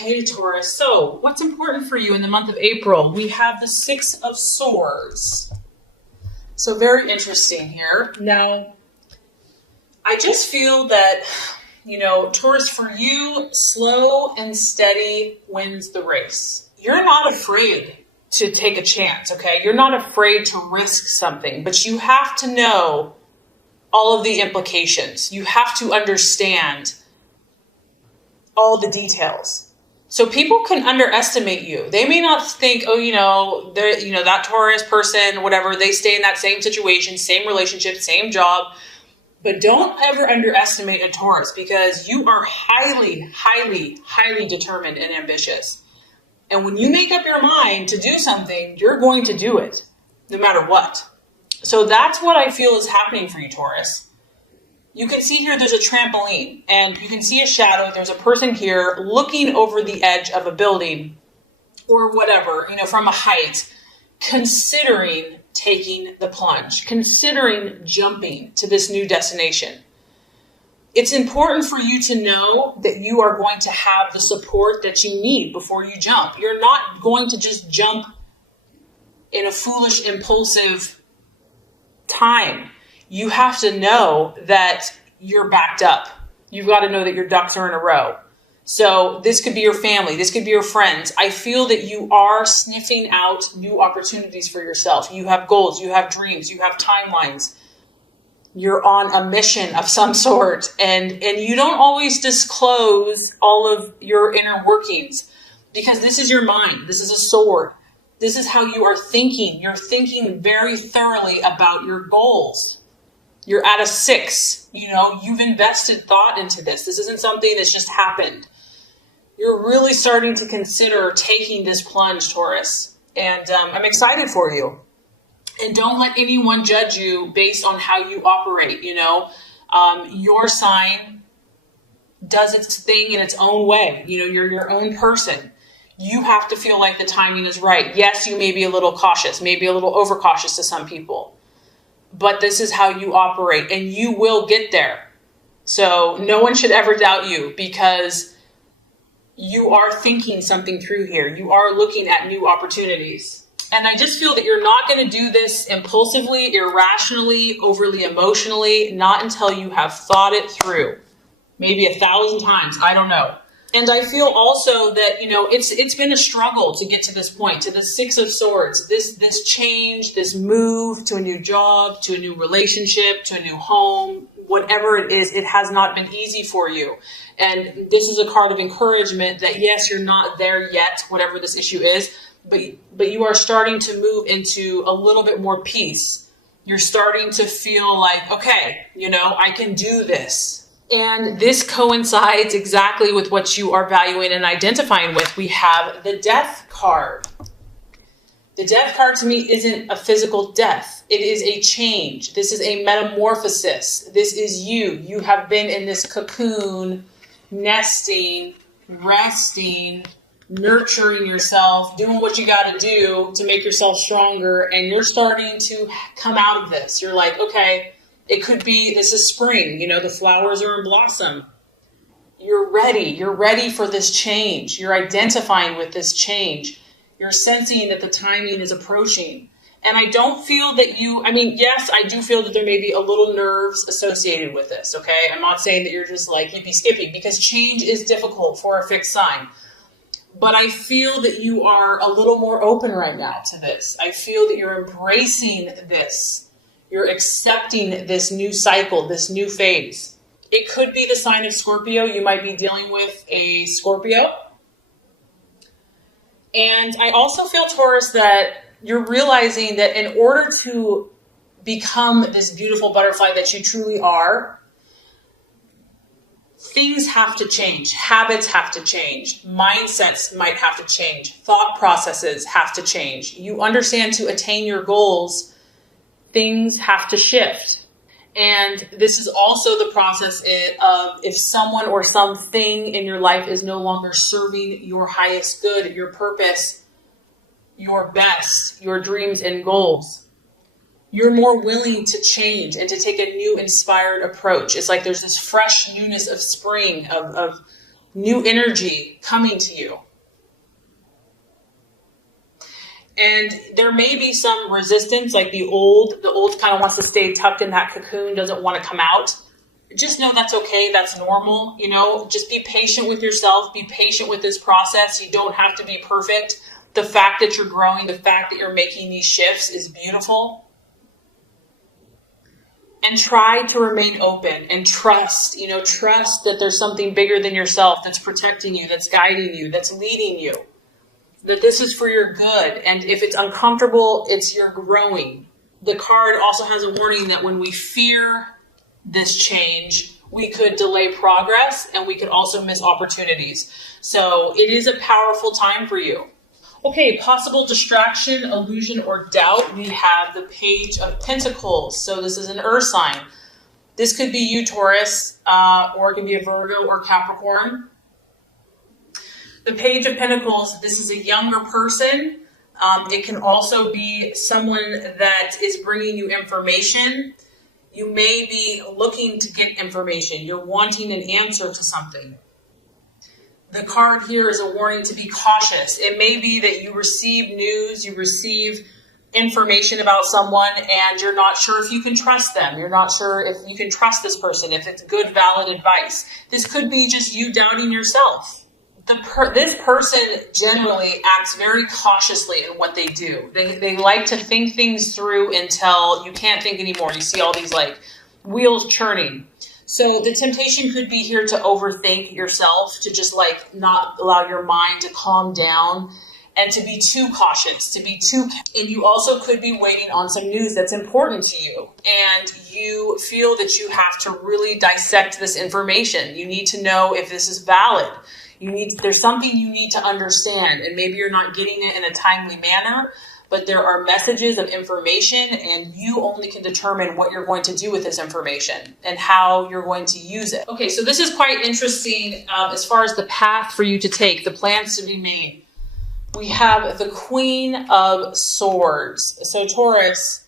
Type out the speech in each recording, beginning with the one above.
Okay, Taurus. So, what's important for you in the month of April? We have the Six of Swords. So, very interesting here. Now, I just feel that, Taurus, for you, slow and steady wins the race. You're not afraid to take a chance, okay? You're not afraid to risk something, but you have to know all of the implications. You have to understand all the details. So people can underestimate you. They may not think, that Taurus person, whatever, they stay in that same situation, same relationship, same job. But don't ever underestimate a Taurus, because you are highly, highly, highly determined and ambitious. And when you make up your mind to do something, you're going to do it no matter what. So that's what I feel is happening for you, Taurus. You can see here there's a trampoline, and you can see a shadow. There's a person here looking over the edge of a building or whatever, from a height, considering taking the plunge, considering jumping to this new destination. It's important for you to know that you are going to have the support that you need before you jump. You're not going to just jump in a foolish, impulsive time. You have to know that you're backed up. You've got to know that your ducks are in a row. So this could be your family. This could be your friends. I feel that you are sniffing out new opportunities for yourself. You have goals. You have dreams. You have timelines. You're on a mission of some sort. And you don't always disclose all of your inner workings, because this is your mind. This is a sword. This is how you are thinking. You're thinking very thoroughly about your goals. You're at a 6, you've invested thought into this. This isn't something that's just happened. You're really starting to consider taking this plunge, Taurus. And I'm excited for you. And don't let anyone judge you based on how you operate. Your sign does its thing in its own way. You're your own person. You have to feel like the timing is right. Yes, you may be a little cautious, maybe a little overcautious to some people. But this is how you operate, and you will get there. So no one should ever doubt you, because you are thinking something through here. You are looking at new opportunities. And I just feel that you're not going to do this impulsively, irrationally, overly emotionally, not until you have thought it through. Maybe 1,000 times. I don't know. And I feel also that, it's been a struggle to get to this point, to the Six of Swords, this change, this move to a new job, to a new relationship, to a new home, whatever it is, it has not been easy for you. And this is a card of encouragement that, yes, you're not there yet, whatever this issue is, but you are starting to move into a little bit more peace. You're starting to feel like, okay, I can do this. And this coincides exactly with what you are valuing and identifying with. We have the Death card. The Death card to me isn't a physical death. It is a change. This is a metamorphosis. This is you. You have been in this cocoon, nesting, resting, nurturing yourself, doing what you got to do to make yourself stronger. And you're starting to come out of this. You're like, okay, it could be, this is spring, the flowers are in blossom. You're ready. You're ready for this change. You're identifying with this change. You're sensing that the timing is approaching. And I don't feel that yes, I do feel that there may be a little nerves associated with this, okay? I'm not saying that you're just like hippy skippy, because change is difficult for a fixed sign. But I feel that you are a little more open right now to this. I feel that you're embracing this. You're accepting this new cycle, this new phase. It could be the sign of Scorpio. You might be dealing with a Scorpio. And I also feel, Taurus, that you're realizing that in order to become this beautiful butterfly that you truly are, things have to change. Habits have to change. Mindsets might have to change. Thought processes have to change. You understand, to attain your goals, things have to shift. And this is also the process of if someone or something in your life is no longer serving your highest good, your purpose, your best, your dreams and goals, you're more willing to change and to take a new inspired approach. It's like there's this fresh newness of spring, of new energy coming to you. And there may be some resistance, like the old kind of wants to stay tucked in that cocoon, doesn't want to come out. Just know that's okay. That's normal. Just be patient with yourself. Be patient with this process. You don't have to be perfect. The fact that you're growing, the fact that you're making these shifts is beautiful. And try to remain open and trust that there's something bigger than yourself that's protecting you, that's guiding you, that's leading you, that this is for your good. And if it's uncomfortable, it's your growing. The card also has a warning that when we fear this change, we could delay progress and we could also miss opportunities. So it is a powerful time for you. Okay, possible distraction, illusion, or doubt. We have the Page of Pentacles. So this is an earth sign. This could be you, Taurus, or it can be a Virgo or Capricorn. The Page of Pentacles, this is a younger person. It can also be someone that is bringing you information. You may be looking to get information. You're wanting an answer to something. The card here is a warning to be cautious. It may be that you receive news, you receive information about someone, and you're not sure if you can trust them. You're not sure if you can trust this person, if it's good, valid advice. This could be just you doubting yourself. This person generally acts very cautiously in what they do. They like to think things through until you can't think anymore. You see all these wheels churning. So the temptation could be here to overthink yourself, to just not allow your mind to calm down and to be too cautious, and you also could be waiting on some news that's important to you. And you feel that you have to really dissect this information. You need to know if this is valid. There's something you need to understand, and maybe you're not getting it in a timely manner, but there are messages of information, and you only can determine what you're going to do with this information and how you're going to use it. Okay, so this is quite interesting as far as the path for you to take, the plans to be made. We have the Queen of Swords. So Taurus,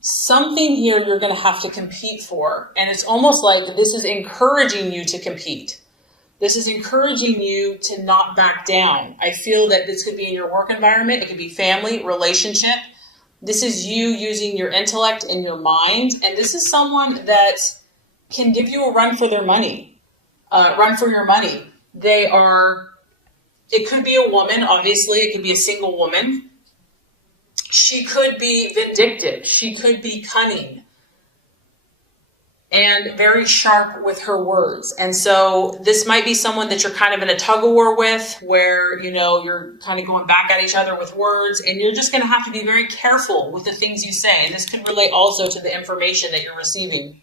something here you're going to have to compete for, and it's almost like this is encouraging you to compete. This is encouraging you to not back down. I feel that this could be in your work environment. It could be family, relationship. This is you using your intellect and your mind. And this is someone that can give you a run for their money. Run for your money. It could be a woman, obviously. It could be a single woman. She could be vindictive. She could be cunning. And very sharp with her words. And so this might be someone that you're kind of in a tug of war with, where, you're kind of going back at each other with words, and you're just going to have to be very careful with the things you say. This could relate also to the information that you're receiving.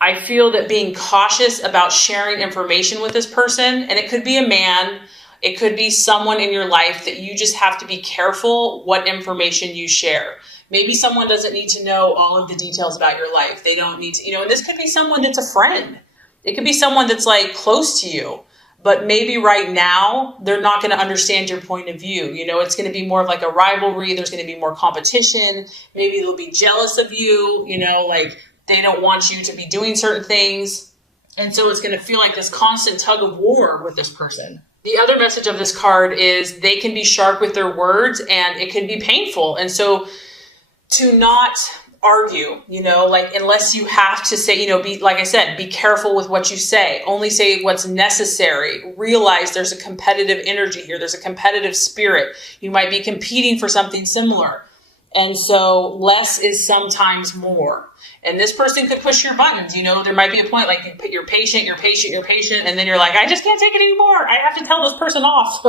I feel that being cautious about sharing information with this person, and it could be a man, it could be someone in your life, that you just have to be careful what information you share. Maybe someone doesn't need to know all of the details about your life. They don't need to, and this could be someone that's a friend. It could be someone that's close to you, but maybe right now they're not going to understand your point of view. It's going to be more of a rivalry. There's going to be more competition. Maybe they'll be jealous of you, they don't want you to be doing certain things. And so it's going to feel like this constant tug of war with this person. The other message of this card is they can be sharp with their words, and it can be painful. And so to not argue, unless you have to say, be careful with what you say. Only say what's necessary. Realize there's a competitive energy here. There's a competitive spirit. You might be competing for something similar. And so less is sometimes more. And this person could push your buttons. There might be a point you're patient, and then you're like, I just can't take it anymore. I have to tell this person off.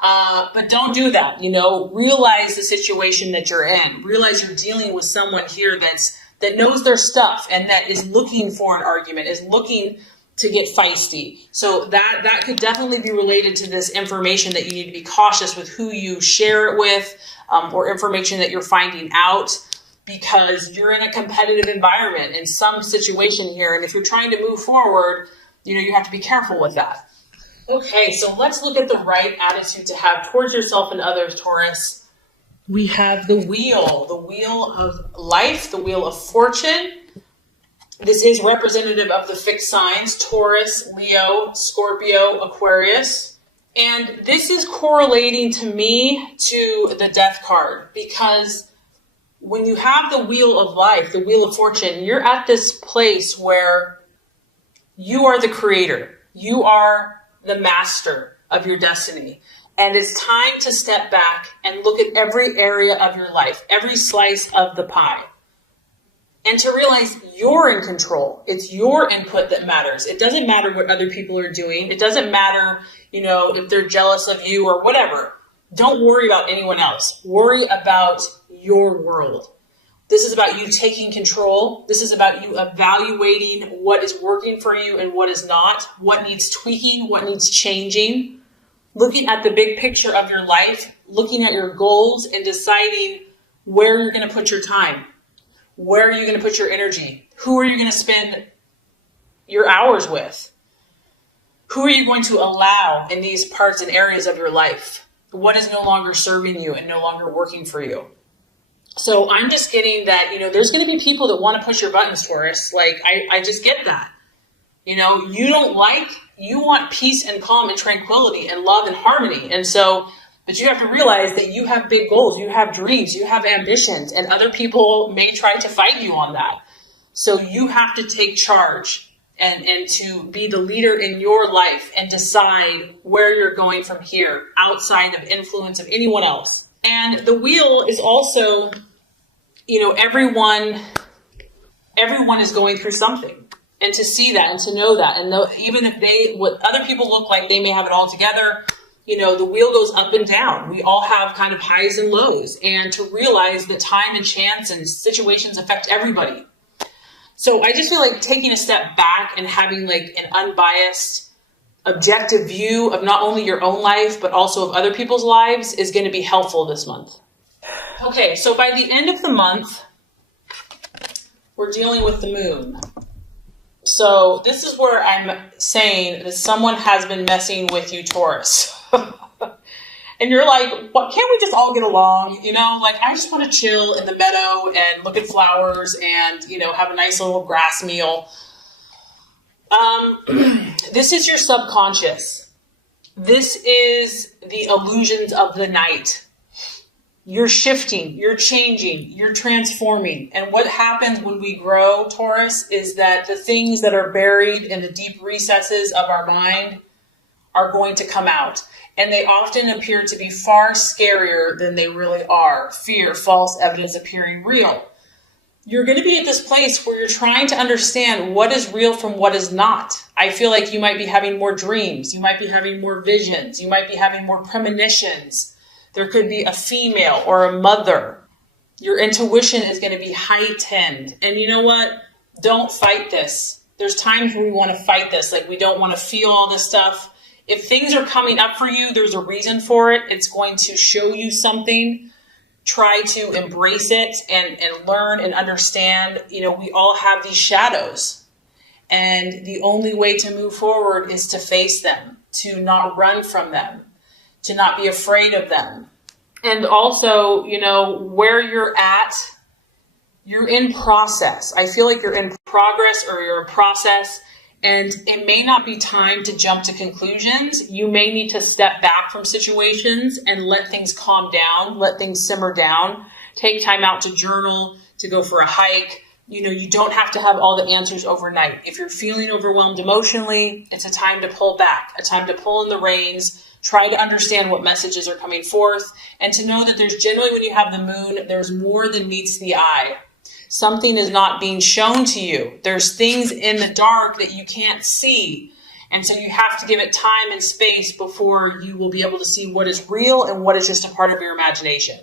But don't do that. Realize the situation that you're in. Realize you're dealing with someone here that knows their stuff and that is looking for an argument, is looking to get feisty. So that could definitely be related to this information that you need to be cautious with who you share it with, or information that you're finding out, because you're in a competitive environment in some situation here. And if you're trying to move forward, you have to be careful with that. Okay, so let's look at the right attitude to have towards yourself and others, Taurus. We have the wheel of life, the wheel of fortune. This is representative of the fixed signs, Taurus, Leo, Scorpio, Aquarius. And this is correlating to me to the Death card, because when you have the wheel of life, the wheel of fortune, you're at this place where you are the creator. You are the master of your destiny. And it's time to step back and look at every area of your life, every slice of the pie. And to realize you're in control. It's your input that matters. It doesn't matter what other people are doing. It doesn't matter, if they're jealous of you or whatever. Don't worry about anyone else. Worry about your world. This is about you taking control. This is about you evaluating what is working for you and what is not, what needs tweaking, what needs changing, looking at the big picture of your life, looking at your goals and deciding where you're going to put your time. Where are you going to put your energy? Who are you going to spend your hours with? Who are you going to allow in these parts and areas of your life? What is no longer serving you and no longer working for you? So I'm just getting that, there's going to be people that want to push your buttons, Taurus. I just get that. You want peace and calm and tranquility and love and harmony. But you have to realize that you have big goals, you have dreams, you have ambitions, and other people may try to fight you on that. So you have to take charge and to be the leader in your life and decide where you're going from here, outside of influence of anyone else. And the wheel is also, everyone is going through something. And to see that and to know that, and even if what other people look like, they may have it all together. The wheel goes up and down. We all have kind of highs and lows, and to realize that time and chance and situations affect everybody. So I just feel like taking a step back and having an unbiased, objective view of not only your own life, but also of other people's lives is going to be helpful this month. Okay, so by the end of the month, we're dealing with the moon. So this is where I'm saying that someone has been messing with you, Taurus. And you're like, what? Can't we just all get along? I just want to chill in the meadow and look at flowers and, have a nice little grass meal. This is your subconscious. This is the illusions of the night. You're shifting, you're changing, you're transforming. And what happens when we grow, Taurus, is that the things that are buried in the deep recesses of our mind are going to come out. And they often appear to be far scarier than they really are. Fear, false evidence appearing real. You're going to be at this place where you're trying to understand what is real from what is not. I feel like you might be having more dreams. You might be having more visions. You might be having more premonitions. There could be a female or a mother. Your intuition is going to be heightened. And you know what? Don't fight this. There's times when we want to fight this. We don't want to feel all this stuff. If things are coming up for you, there's a reason for it. It's going to show you something. Try to embrace it and learn and understand. We all have these shadows. And the only way to move forward is to face them, to not run from them, to not be afraid of them. And also, where you're at, you're in process. I feel like you're in progress or you're in process. And it may not be time to jump to conclusions. You may need to step back from situations and let things calm down, let things simmer down, take time out to journal, to go for a hike. You don't have to have all the answers overnight. If you're feeling overwhelmed emotionally, it's a time to pull back, a time to pull in the reins, try to understand what messages are coming forth, and to know that there's generally, when you have the moon, there's more than meets the eye. Something is not being shown to you. There's things in the dark that you can't see. And so you have to give it time and space before you will be able to see what is real and what is just a part of your imagination.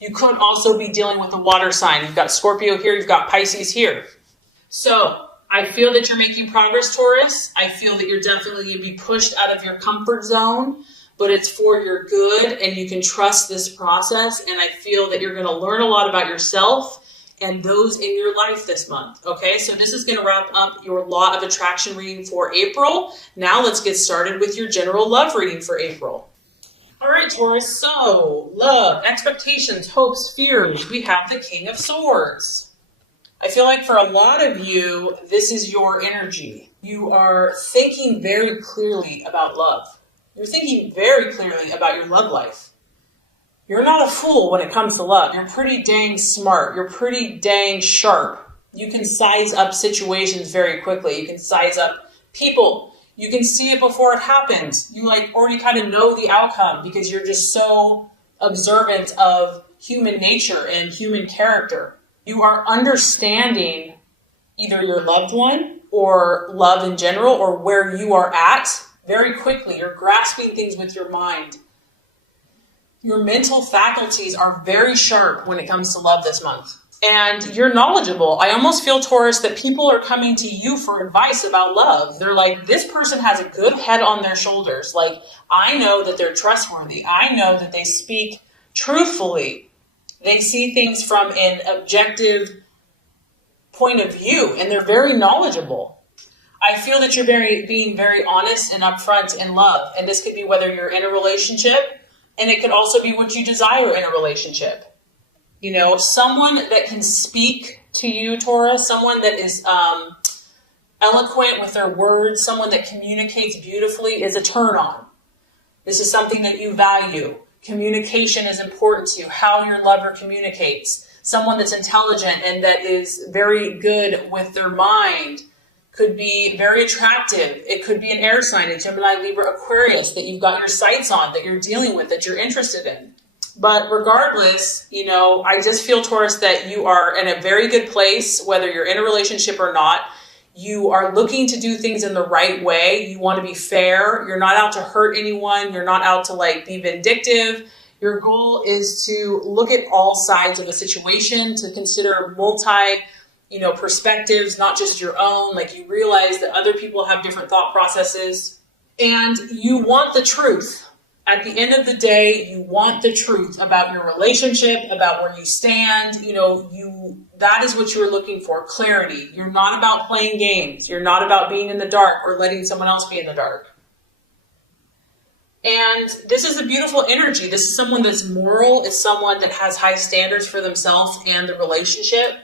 You could also be dealing with a water sign. You've got Scorpio here, you've got Pisces here. So I feel that you're making progress, Taurus. I feel that you're definitely going to be pushed out of your comfort zone, but it's for your good and you can trust this process. And I feel that you're going to learn a lot about yourself and those in your life this month. Okay, so this is going to wrap up your Law of Attraction reading for April. Now let's get started with your general love reading for April. All right, Taurus, so love, expectations, hopes, fears. We have the King of Swords. I feel like for a lot of you, this is your energy. You are thinking very clearly about love. You're thinking very clearly about your love life. You're not a fool when it comes to love. You're pretty dang smart. You're pretty dang sharp. You can size up situations very quickly. You can size up people. You can see it before it happens. You already kind of know the outcome because you're just so observant of human nature and human character. You are understanding either your loved one or love in general or where you are at very quickly. You're grasping things with your mind. Your mental faculties are very sharp when it comes to love this month. And you're knowledgeable. I almost feel, Taurus, that people are coming to you for advice about love. They're like, this person has a good head on their shoulders. Like, I know that they're trustworthy. I know that they speak truthfully. They see things from an objective point of view, and they're very knowledgeable. I feel that you're being very honest and upfront in love. And this could be whether you're in a relationship, and it could also be what you desire in a relationship. You know, someone that can speak to you, Taurus, someone that is eloquent with their words, someone that communicates beautifully is a turn on. This is something that you value. Communication is important to you, how your lover communicates. Someone that's intelligent and that is very good with their mind could be very attractive. It could be an air sign, a Gemini, Libra, Aquarius that you've got your sights on, that you're dealing with, that you're interested in. But regardless, you know, I just feel, Taurus, that you are in a very good place, whether you're in a relationship or not. You are looking to do things in the right way. You want to be fair. You're not out to hurt anyone. You're not out to be vindictive. Your goal is to look at all sides of a situation, to consider perspectives, not just your own. Like, you realize that other people have different thought processes, and you want the truth. At the end of the day, you want the truth about your relationship, about where you stand. That is what you're looking for, clarity. You're not about playing games. You're not about being in the dark or letting someone else be in the dark. And this is a beautiful energy. This is someone that's moral. It's someone that has high standards for themselves and the relationship.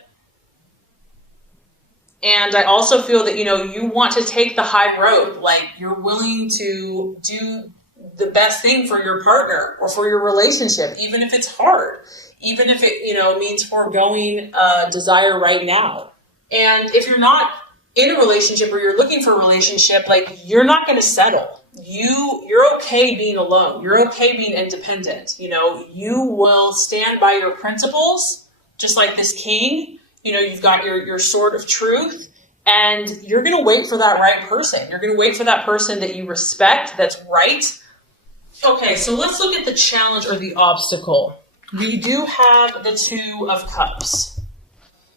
And I also feel that, you want to take the high road. Like, you're willing to do the best thing for your partner or for your relationship, even if it's hard, even if it, means foregoing desire right now. And if you're not in a relationship or you're looking for a relationship, you're not going to settle. You're okay being alone. You're okay being independent. You will stand by your principles, just like this king. You've got your sword of truth, and you're going to wait for that right person. You're going to wait for that person that you respect, that's right. Okay, so let's look at the challenge or the obstacle. We do have the Two of Cups.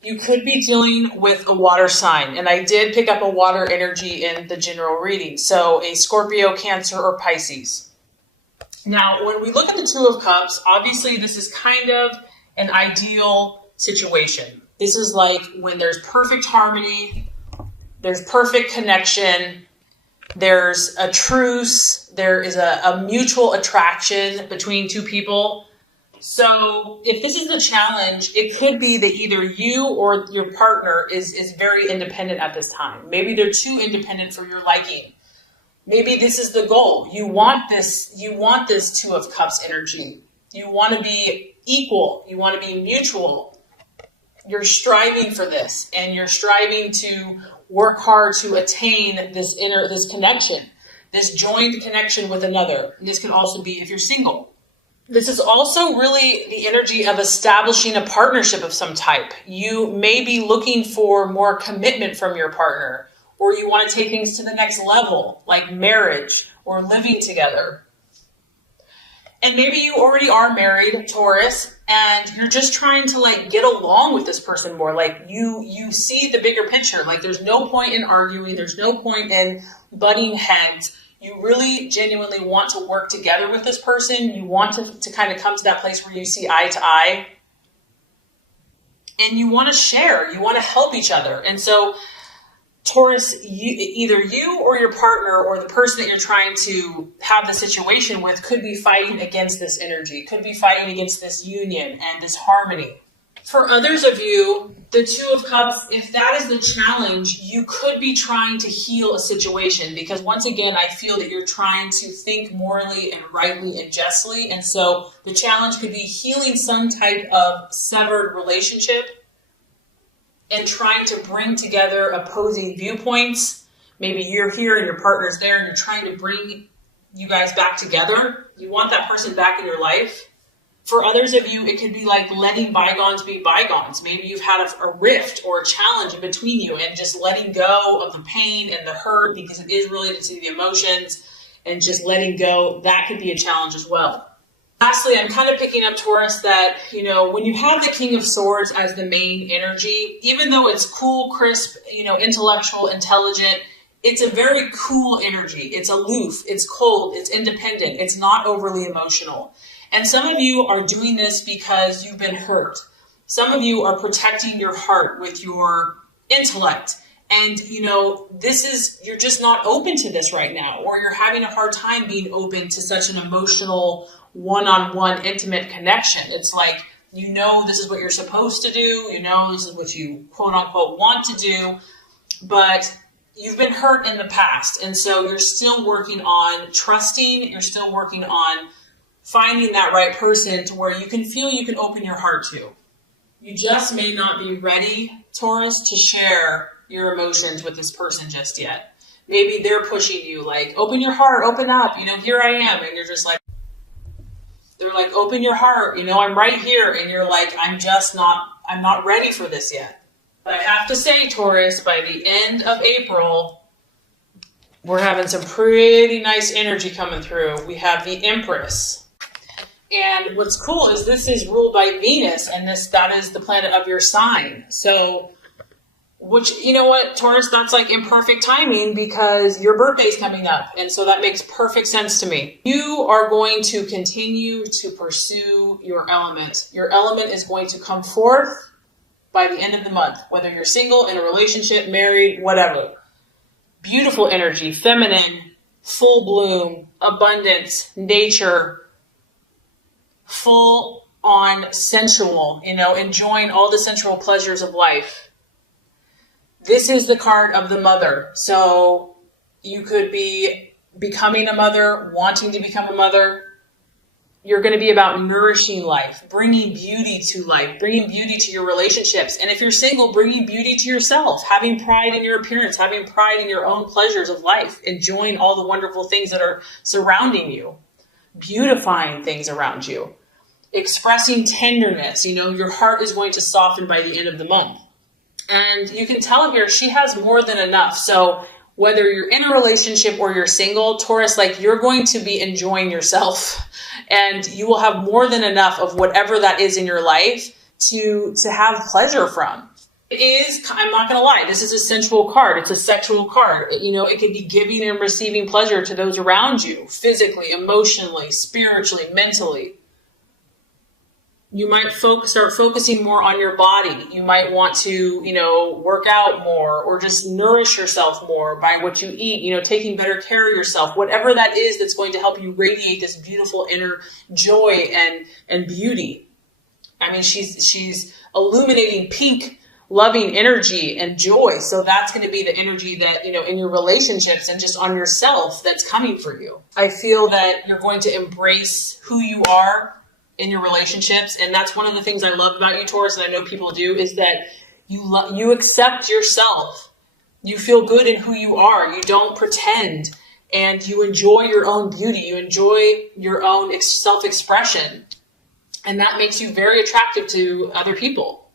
You could be dealing with a water sign, and I did pick up a water energy in the general reading, so a Scorpio, Cancer, or Pisces. Now, when we look at the Two of Cups, obviously this is kind of an ideal situation. This is like when there's perfect harmony, there's perfect connection, there's a truce, there is a mutual attraction between two people. So if this is a challenge, it could be that either you or your partner is very independent at this time. Maybe they're too independent for your liking. Maybe this is the goal. You want this Two of Cups energy. You want to be equal. You want to be mutual. You're striving for this, and you're striving to work hard to attain this connection, this joined connection with another. And this can also be if you're single. This is also really the energy of establishing a partnership of some type. You may be looking for more commitment from your partner, or you want to take things to the next level, like marriage or living together. And maybe you already are married, Taurus, and you're just trying to get along with this person more. You see the bigger picture. There's no point in arguing. There's no point in butting heads. You really genuinely want to work together with this person. You want to kind of come to that place where you see eye to eye. And you want to share. You want to help each other. And so, Taurus, either you or your partner or the person that you're trying to have the situation with could be fighting against this energy, could be fighting against this union and this harmony. For others of you, the Two of Cups, if that is the challenge, you could be trying to heal a situation, because once again, I feel that you're trying to think morally and rightly and justly. And so the challenge could be healing some type of severed relationship and trying to bring together opposing viewpoints. Maybe you're here and your partner's there and you're trying to bring you guys back together. You want that person back in your life. For others of you, it could be like letting bygones be bygones. Maybe you've had a rift or a challenge in between you, and just letting go of the pain and the hurt, because it is related to the emotions, and just letting go, that could be a challenge as well. Lastly, I'm kind of picking up, Taurus, that, when you have the King of Swords as the main energy, even though it's cool, crisp, intellectual, intelligent, it's a very cool energy. It's aloof, it's cold, it's independent, it's not overly emotional. And some of you are doing this because you've been hurt. Some of you are protecting your heart with your intellect. And, you're just not open to this right now, or you're having a hard time being open to such an emotional, one-on-one, intimate connection. It's like, this is what you're supposed to do. This is what you, quote unquote, want to do. But you've been hurt in the past. And so you're still working on trusting. You're still working on finding that right person to where you can feel you can open your heart to. You just may not be ready, Taurus, to share your emotions with this person just yet. Maybe they're pushing you, like, open your heart, open up, here I am. And you're just like, they're like, open your heart, I'm right here. And you're like, I'm not ready for this yet. But I have to say, Taurus, by the end of April, we're having some pretty nice energy coming through. We have the Empress. And what's cool is this is ruled by Venus, and that is the planet of your sign. So, Taurus, that's like imperfect timing, because your birthday's coming up. And so that makes perfect sense to me. You are going to continue to pursue your element. Your element is going to come forth by the end of the month, whether you're single, in a relationship, married, whatever. Beautiful energy, feminine, full bloom, abundance, nature, full on sensual, enjoying all the sensual pleasures of life. This is the card of the mother. So you could be becoming a mother, wanting to become a mother. You're going to be about nourishing life, bringing beauty to life, bringing beauty to your relationships. And if you're single, bringing beauty to yourself, having pride in your appearance, having pride in your own pleasures of life, enjoying all the wonderful things that are surrounding you, beautifying things around you, expressing tenderness. Your heart is going to soften by the end of the month. And you can tell here, she has more than enough. So whether you're in a relationship or you're single, Taurus, you're going to be enjoying yourself, and you will have more than enough of whatever that is in your life to have pleasure from. It is, I'm not going to lie, this is a sensual card. It's a sexual card. It could be giving and receiving pleasure to those around you, physically, emotionally, spiritually, mentally. You might start focusing more on your body. You might want to, work out more, or just nourish yourself more by what you eat, taking better care of yourself, whatever that is that's going to help you radiate this beautiful inner joy and beauty. I mean, she's illuminating pink, loving energy and joy. So that's going to be the energy that, in your relationships and just on yourself, that's coming for you. I feel that you're going to embrace who you are in your relationships. And that's one of the things I love about you, Taurus, and I know people do, is that you accept yourself. You feel good in who you are. You don't pretend, and you enjoy your own beauty. You enjoy your own self-expression. And that makes you very attractive to other people.